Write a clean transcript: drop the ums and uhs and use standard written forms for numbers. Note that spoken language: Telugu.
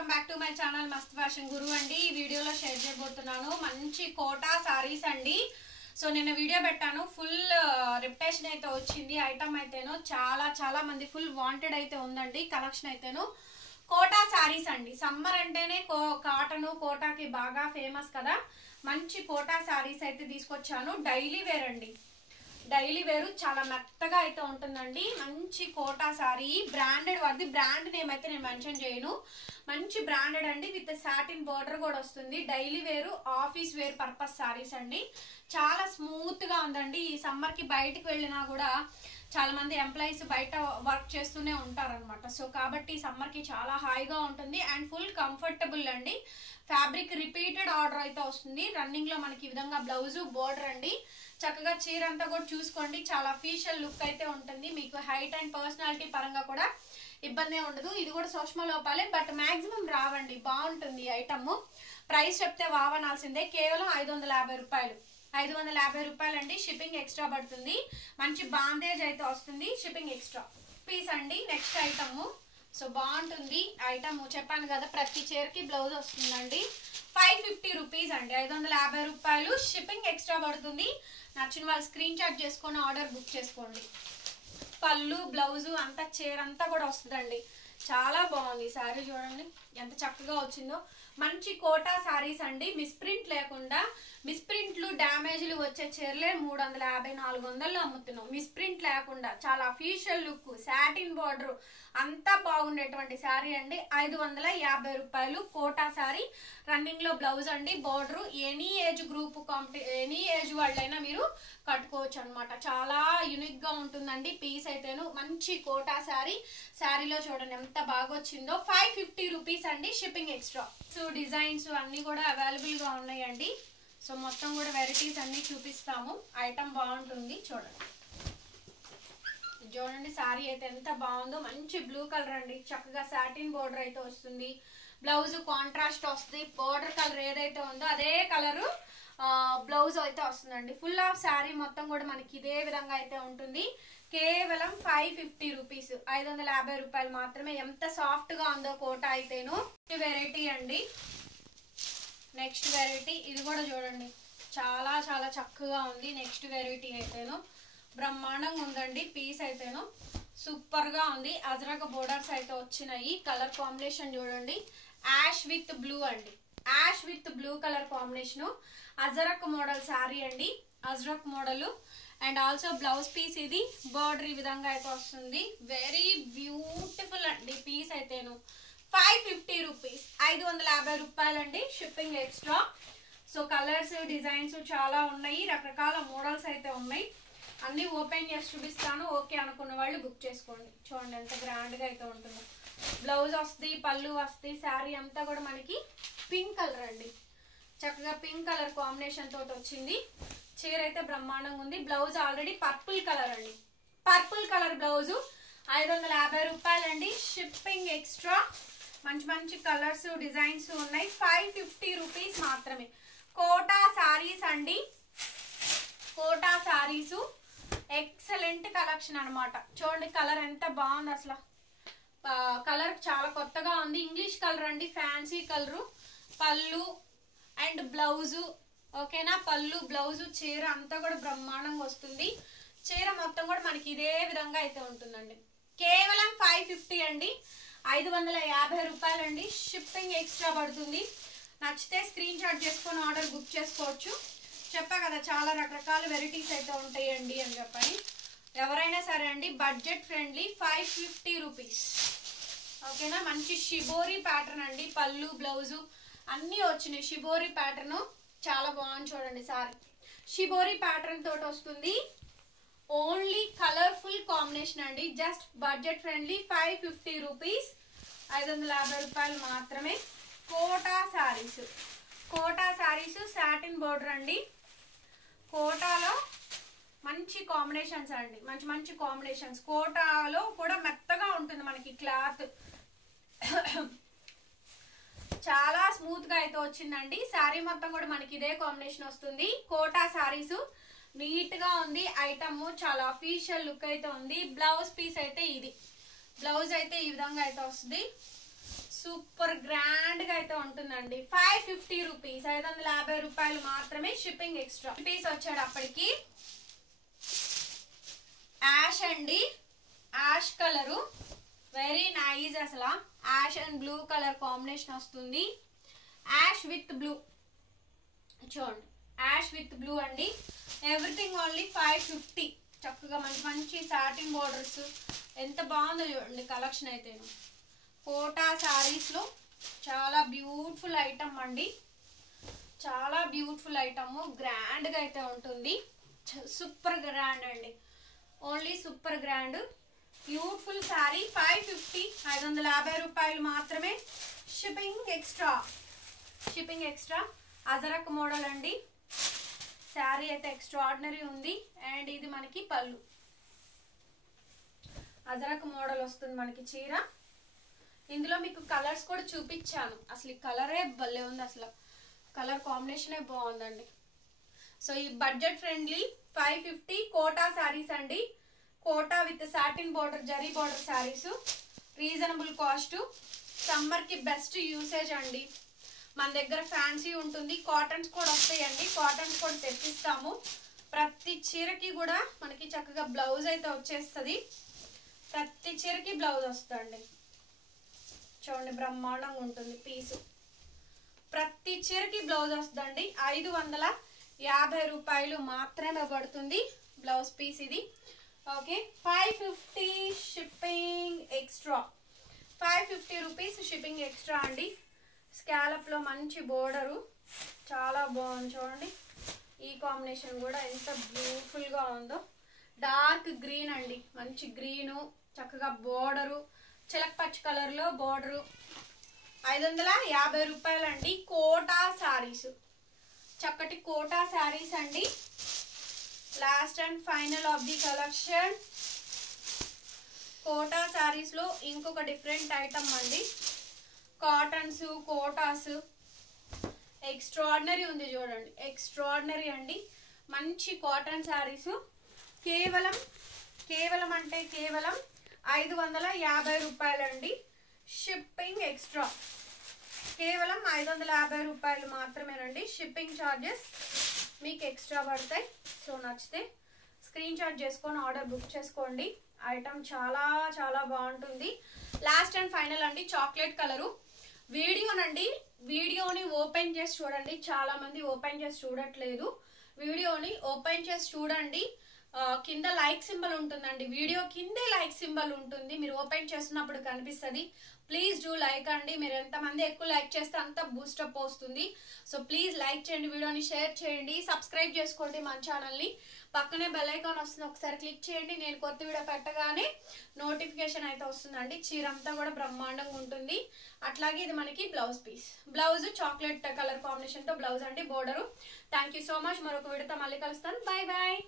Welcome back to my channel మస్త్ ఫ్యాషన్ గురు అండి. ఈ వీడియోలో షేర్ చేయబోతున్నాను మంచి కోటా సారీస్ అండి. సో నిన్న వీడియో పెట్టాను, ఫుల్ రిప్టేషన్ అయితే వచ్చింది. ఐటమ్ అయితేను చాలా మంది ఫుల్ వాంటెడ్ అయితే ఉందండి. కలెక్షన్ అయితేను కోటా సారీస్ అండి. సమ్మర్ అంటేనే కాటన్ కోటాకి బాగా ఫేమస్ కదా. మంచి కోటా సారీస్ అయితే తీసుకొచ్చాను. డైలీ వేర్ అండి, డైలీ వేరు చాలా మెత్తగా అయితే ఉంటుందండి. మంచి కోటా సారీ, బ్రాండెడ్ వాడిది. బ్రాండ్ నేమ్ అయితే నేను మెన్షన్ చేయను. మంచి బ్రాండెడ్ అండి, విత్ సాటిన్ బోర్డర్ కూడా వస్తుంది. డైలీ వేరు ఆఫీస్ వేర్ పర్పస్ సారీస్ అండి. చాలా స్మూత్ గా ఉందండి. ఈ సమ్మర్ కి బయటకు వెళ్ళినా కూడా చాలా మంది ఎంప్లాయీస్ బయట వర్క్ చేస్తూనే ఉంటారనమాట. సో కాబట్టి సమ్మర్ కి చాలా హాయిగా ఉంటుంది అండ్ ఫుల్ కంఫర్టబుల్ అండి. ఫ్యాబ్రిక్ రిపీటెడ్ ఆర్డర్ అయితే వస్తుంది. రన్నింగ్ లో మనకి ఈ విధంగా బ్లౌజ్ బోర్డర్ అండి. చక్కగా చీర అంతా కూడా చూసుకోండి, చాలా అఫీషియల్ లుక్ అయితే ఉంటుంది. మీకు హైట్ అండ్ పర్సనాలిటీ పరంగా కూడా ఇబ్బంది ఉండదు. ఇది కూడా సూక్ష్మ లోపాలే, బట్ మాక్సిమం రావండి. బాగుంటుంది ఐటమ్. ప్రైస్ చెప్తే వావనాల్సిందే. కేవలం 550 రూపాయలు. 550 రూపాయలు అండి. షిప్పింగ్ ఎక్స్ట్రా పడుతుంది. మంచి బాందేజ్ అయితే వస్తుంది, షిప్పింగ్ ఎక్స్ట్రా పీస్ అండి. Next item. సో బాగుంటుంది ఐటమ్. చెప్పాను కదా, ప్రతి చీరకి బ్లౌజ్ వస్తుందండి. 550 రూపీస్ అండి. 550 రూపాయలు, షిప్పింగ్ ఎక్స్ట్రా పడుతుంది. నచ్చిన వాళ్ళు స్క్రీన్ షాట్ చేసుకొని ఆర్డర్ బుక్ చేసుకోండి. పళ్ళు బ్లౌజు అంతా చీర అంతా కూడా వస్తుందండి. చాలా బాగుంది సారీ. చూడండి ఎంత చక్కగా వచ్చిందో. మంచి కోటా సారీస్ అండి. మిస్ప్రింట్ లేకుండా, మిస్ప్రింట్లు డ్యామేజ్లు వచ్చే చీరలే 350 400 అమ్ముతున్నాం. మిస్ప్రింట్ లేకుండా చాలా అఫీషియల్ లుక్, సాటిన్ బార్డర్ అంతా బాగుండేటువంటి శారీ అండి. 550 రూపాయలు కోటా శారీ. రన్నింగ్ లో బ్లౌజ్ అండి, border. Any age group any age వాళ్ళైనా మీరు కట్టుకోవచ్చు అనమాట. చాలా యూనిక్ గా ఉంటుందండి పీస్ అయితేను. మంచి కోటా శారీ. శారీలో చూడండి ఎంత బాగా వచ్చిందో. 550 రూపీస్ అండి, షిప్పింగ్ ఎక్స్ట్రా. సో డిజైన్స్ అన్ని కూడా అవైలబుల్ గా ఉన్నాయండి. సో మొత్తం కూడా వెరైటీస్ అన్ని చూపిస్తాము. ఐటమ్ బాగుంటుంది చూడండి. చూడండి సారీ అయితే ఎంత బాగుందో. మంచి బ్లూ కలర్ అండి. చక్కగా సాటిన్ బోర్డర్ అయితే వస్తుంది. బ్లౌజ్ కాంట్రాస్ట్ వస్తుంది. బోర్డర్ కలర్ ఏదైతే ఉందో అదే కలరు బ్లౌజ్ అయితే వస్తుందండి. ఫుల్ ఆఫ్ శారీ మొత్తం కూడా మనకి ఇదే విధంగా అయితే ఉంటుంది. కేవలం 550 రూపీస్, 550 రూపాయలు మాత్రమే. ఎంత సాఫ్ట్ గా ఉందో కోట అయితేను. వెరైటీ అండి. నెక్స్ట్ వెరైటీ ఇది కూడా చూడండి, చాలా చక్కగా ఉంది. నెక్స్ట్ వెరైటీ అయితేను బ్రహ్మాండంగా ఉందండి. పీస్ అయితేను సూపర్ గా ఉంది. అజరక్ బోర్డర్స్ అయితే వచ్చినాయి. కలర్ కాంబినేషన్ చూడండి, యాష్ విత్ బ్లూ అండి. Ash with blue colour combination. Ajrak model sari అండి. Ajrak model and also blouse piece. ఇది బోర్డర్ ఈ విధంగా అయితే వస్తుంది. వెరీ బ్యూటిఫుల్ అండి పీస్ అయితేను. 550 రూపీస్, 550 రూపాయలండి, shipping extra. So colours designs చాలా ఉన్నాయి. రకరకాల మోడల్స్ అయితే ఉన్నాయి. అన్ని ఓపెన్ చేసి చూపిస్తాను. ఓకే అనుకున్న వాళ్ళు బుక్ చేసుకోండి. చూడండి ఎంత గ్రాండ్ గా అయితే ఉంటుందో. బ్లౌజ్ వస్తుంది, పళ్ళు వస్తుంది. శారీ అంతా కూడా మనకి పింక్ కలర్ అండి. చక్కగా పింక్ కలర్ కాంబినేషన్ తోటి వచ్చింది. చీర అయితే బ్రహ్మాండంగా ఉంది. బ్లౌజ్ ఆల్రెడీ పర్పుల్ కలర్ అండి. పర్పుల్ కలర్ బ్లౌజు 550 రూపాయలండి, షిప్పింగ్ ఎక్స్ట్రా. మంచి కలర్స్ డిజైన్స్ ఉన్నాయి. 550 రూపీస్ మాత్రమే. కోటా సారీస్ అండి. కోటా సారీసు ఎక్సలెంట్ కలెక్షన్ అనమాట. చూడండి కలర్ ఎంత బాగుంది అసలు. కలర్ చాలా కొత్తగా ఉంది. ఇంగ్లీష్ కలర్ అండి, ఫ్యాన్సీ కలరు. పళ్ళు అండ్ బ్లౌజు ఓకేనా. పళ్ళు బ్లౌజు చీర అంతా కూడా బ్రహ్మాండంగా వస్తుంది. చీర మొత్తం కూడా మనకి ఇదే విధంగా అయితే ఉంటుందండి. కేవలం 550 అండి, 550 రూపాయలండి, షిప్పింగ్ ఎక్స్ట్రా పడుతుంది. నచ్చితే స్క్రీన్ షాట్ చేసుకొని ఆర్డర్ బుక్ చేసుకోవచ్చు. చెప్పా కదా చాలా రకరకాల వెరైటీస్ అయితే ఉంటాయండి అని చెప్పని. ఎవరైనా సరే అండి, బడ్జెట్ ఫ్రెండ్లీ. 550 రూపీస్ ఓకేనా. మంచి షిబోరి ప్యాటర్న్ అండి. పళ్ళు బ్లౌజు అన్నీ వచ్చినాయి. షిబోరి ప్యాటర్న్ చాలా బాగుంది చూడండి. సారీ షిబోరి ప్యాటర్న్ తోటి వస్తుంది. ఓన్లీ కలర్ఫుల్ కాంబినేషన్ అండి. Just budget friendly. 550 రూపీస్, 550 రూపాయలు మాత్రమే. కోటా శారీస్. కోటా శారీస్ సాటిన్ బోర్డర్ అండి. కోటాలో మంచి కాంబినేషన్స్ అండి. మంచి కాంబినేషన్స్. కోటాలో కూడా మెత్తగా ఉంటుంది మనకి క్లాత్. చాలా స్మూత్ గా అయితే వచ్చిందండి. శారీ మొత్తం కూడా మనకి ఇదే కాంబినేషన్ వస్తుంది. కోటా శారీస్ నీట్ గా ఉంది. ఐటమ్ చాలా అఫీషియల్ లుక్ అయితే ఉంది. బ్లౌజ్ పీస్ అయితే ఇది. బ్లౌజ్ అయితే ఈ విధంగా అయితే వస్తుంది. సూపర్ గ్రాండ్ గా అయితే ఉంటుందండి. 550 రూపీస్, 550 రూపాయలు మాత్రమే, షిప్పింగ్ ఎక్స్ట్రా. పీస్ వచ్చేటప్పటికి యాష్ అండి, యాష్ కలరు, వెరీ నైస్. అసలు ash and blue colour combination వస్తుంది. యాష్ విత్ బ్లూ చూడండి, యాష్ విత్ బ్లూ అండి. Everything only 550. చక్కగా మంచి మంచి సాటిన్ బోర్డర్స్, ఎంత బాగుందో చూడండి కలెక్షన్ అయితే. కోటా శారీస్లో చాలా బ్యూటిఫుల్ ఐటమ్ అండి, చాలా బ్యూటిఫుల్ ఐటమ్, గ్రాండ్గా అయితే ఉంటుంది. సూపర్ గ్రాండ్ అండి, only super grand beautiful sari. 550, 550 రూపాయలు మాత్రమే, shipping extra. Shipping extra. Ajrakh model అండి, శారీ అయితే ఎక్స్ట్రాడినరీ ఉంది. అండ్ ఇది మనకి పళ్ళు, అజరక్ మోడల్ వస్తుంది మనకి చీర. ఇందులో మీకు కలర్స్ కూడా చూపించాను, అసలు ఈ కలరే భలే ఉంది, అసలు కలర్ కాంబినేషనే బాగుందండి. సో ఈ బడ్జెట్ ఫ్రెండ్లీ 550 కోటా శారీస్ అండి. Kota with satin border, zari border saris, reasonable cost, summer కి బెస్ట్ యూసేజ్ అండి. మన దగ్గర ఫ్యాన్సీ ఉంటుంది, కాటన్స్ కూడా వస్తాయండి, కాటన్స్ కూడా తెప్పిస్తాము. ప్రతి చీరకి కూడా మనకి చక్కగా బ్లౌజ్ అయితే వచ్చేస్తుంది, ప్రతి చీరకి బ్లౌజ్ వస్తుందండి. చూడండి బ్రహ్మాండంగా ఉంటుంది పీసు, ప్రతి చీరకి బ్లౌజ్ వస్తుందండి. 550 రూపాయలు మాత్రమే పడుతుంది బ్లౌజ్ పీస్ ఇది. Okay, 550 shipping extra. 550 rupees shipping extra అండి. స్కాలప్ లో మంచి బోర్డరు, చాలా బాగుంది చూడండి. ఈ కాంబినేషన్ కూడా ఎంత బ్యూటిఫుల్ గా ఉందో. డార్క్ గ్రీన్ అండి, మంచి గ్రీను, చక్కగా బోర్డరు, చిలక పచ్చి కలర్ లో బోర్డరు. 550 రూపాయలు అండి. కోటా శారీస్, చక్కటి కోటా శారీస్ అండి. Last and final of the collection. Kota saris లో ఇంకొక డిఫరెంట్ ఐటమ్ అండి, కాటన్స్, కోటాస్, ఎక్స్ట్రాడినరీ ఉంది చూడండి, ఎక్స్ట్రాడినరీ అండి. మంచి కాటన్ శారీస్, కేవలం అంటే కేవలం 550 రూపాయలు అండి. షిప్పింగ్ ఎక్స్ట్రా, కేవలం 550 రూపాయలు మాత్రమేనండి. షిప్పింగ్ ఛార్జెస్ మీకు ఎక్స్ట్రా పడతాయి. సో నచ్చితే స్క్రీన్ షాట్ చేసుకొని ఆర్డర్ బుక్ చేసుకోండి. ఐటమ్ చాలా చాలా బాగుంటుంది. లాస్ట్ అండ్ ఫైనల్ అండి, చాక్లెట్ కలరు. వీడియోని ఓపెన్ చేసి చూడండి, చాలా మంది ఓపెన్ చేసి చూడట్లేదు. వీడియోని ఓపెన్ చేసి చూడండి, కింద లైక్ సింబల్ ఉంటుందండి, వీడియో కిందే లైక్ సింబల్ ఉంటుంది, మీరు ఓపెన్ చేస్తున్నప్పుడు కనిపిస్తుంది. ప్లీజ్ డూ లైక్ అండి, మీరు ఎంతమంది ఎక్కువ లైక్ చేస్తే అంత బూస్టప్ వస్తుంది. సో ప్లీజ్ లైక్ చేయండి, వీడియోని షేర్ చేయండి, సబ్స్క్రైబ్ చేసుకోండి మన ఛానల్ని. పక్కనే బెల్ ఐకాన్ వస్తుంది, ఒకసారి క్లిక్ చేయండి. నేను కొత్త వీడియో పెట్టగానే నోటిఫికేషన్ అయితే వస్తుందండి. చీర అంతా కూడా బ్రహ్మాండంగా ఉంటుంది. అట్లాగే ఇది మనకి blouse piece, blouse chocolate colour combination తో బ్లౌజ్ అండి, border. Thank you so much. మరొక వీడియోతో మళ్ళీ కలుస్తాను. Bye bye.